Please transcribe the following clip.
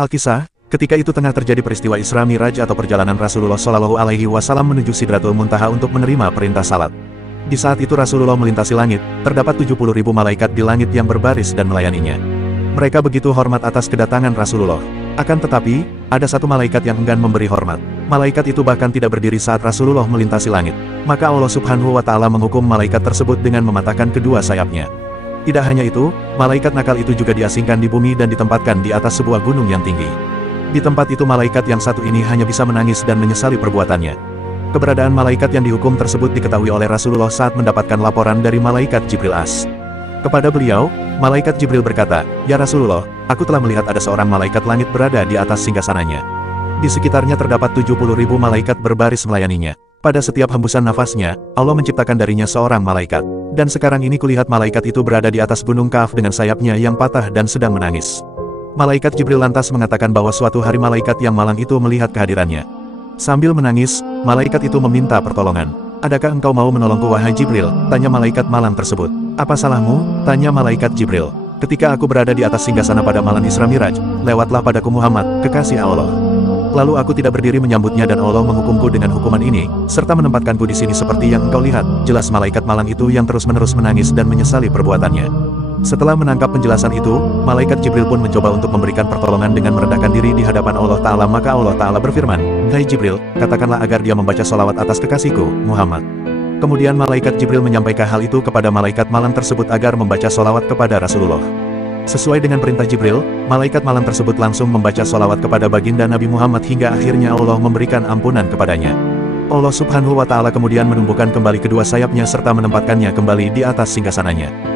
Alkisah, ketika itu tengah terjadi peristiwa Isra Miraj atau perjalanan Rasulullah Shallallahu Alaihi Wasallam menuju Sidratul Muntaha untuk menerima perintah salat. Di saat itu Rasulullah melintasi langit, terdapat 70.000 malaikat di langit yang berbaris dan melayaninya. Mereka begitu hormat atas kedatangan Rasulullah. Akan tetapi, ada satu malaikat yang enggan memberi hormat. Malaikat itu bahkan tidak berdiri saat Rasulullah melintasi langit. Maka Allah Subhanahu wa Ta'ala menghukum malaikat tersebut dengan mematahkan kedua sayapnya. Tidak hanya itu, malaikat nakal itu juga diasingkan di bumi dan ditempatkan di atas sebuah gunung yang tinggi. Di tempat itu malaikat yang satu ini hanya bisa menangis dan menyesali perbuatannya. Keberadaan malaikat yang dihukum tersebut diketahui oleh Rasulullah saat mendapatkan laporan dari malaikat Jibril As. Kepada beliau, malaikat Jibril berkata, "Ya Rasulullah, aku telah melihat ada seorang malaikat langit berada di atas singgasananya. Di sekitarnya terdapat 70.000 malaikat berbaris melayaninya. Pada setiap hembusan nafasnya, Allah menciptakan darinya seorang malaikat. Dan sekarang ini kulihat malaikat itu berada di atas gunung Kahf dengan sayapnya yang patah dan sedang menangis." Malaikat Jibril lantas mengatakan bahwa suatu hari malaikat yang malang itu melihat kehadirannya. Sambil menangis, malaikat itu meminta pertolongan. "Adakah engkau mau menolongku wahai Jibril?" tanya malaikat malang tersebut. "Apa salahmu?" tanya malaikat Jibril. "Ketika aku berada di atas singgasana pada malam Isra Miraj, lewatlah padaku Muhammad, kekasih Allah. Lalu aku tidak berdiri menyambutnya dan Allah menghukumku dengan hukuman ini, serta menempatkanku di sini seperti yang engkau lihat." Jelas malaikat malang itu yang terus-menerus menangis dan menyesali perbuatannya. Setelah menangkap penjelasan itu, malaikat Jibril pun mencoba untuk memberikan pertolongan dengan merendahkan diri di hadapan Allah Ta'ala. Maka Allah Ta'ala berfirman, "Hai Jibril, katakanlah agar dia membaca sholawat atas kekasihku, Muhammad." Kemudian malaikat Jibril menyampaikan hal itu kepada malaikat malang tersebut agar membaca sholawat kepada Rasulullah. Sesuai dengan perintah Jibril, malaikat malang tersebut langsung membaca sholawat kepada baginda Nabi Muhammad hingga akhirnya Allah memberikan ampunan kepadanya. Allah Subhanahu wa Ta'ala kemudian menumbuhkan kembali kedua sayapnya serta menempatkannya kembali di atas singgasananya.